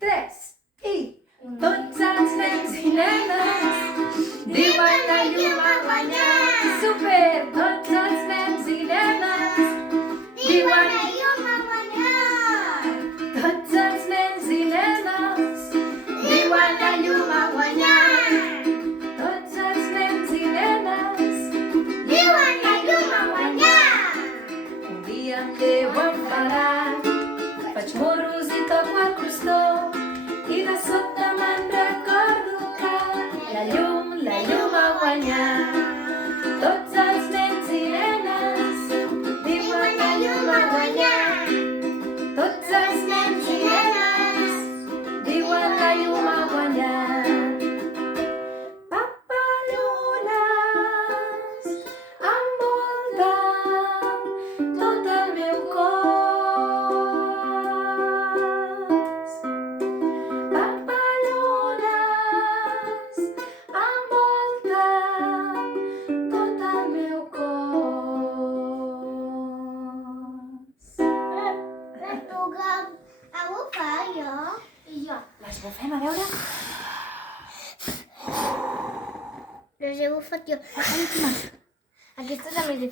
3 i... Tots els nens i nenes diuen la llum ha guanyat. Super! Tots els nens i nenes diuen la llum ha guanyat. Tots els nens i nenes diuen la llum ha guanyat. Tots els nens i nenes diuen la llum ha guanyat. Un dia em llevo enfadat, faig morros i toco el crostó, i de sobte me'n recordo que la llum ha guanyat. Tots els nens i nenes diuen la llum ha guanyat. Tots els nens i nenes diuen la llum ha guanyat. Paperones envolten tot el meu cos. Paperones envolten tot el meu cos. A bufar jo. I jo, les bufem, a veure? Les he bufat jo. Aquesta és la més difícil.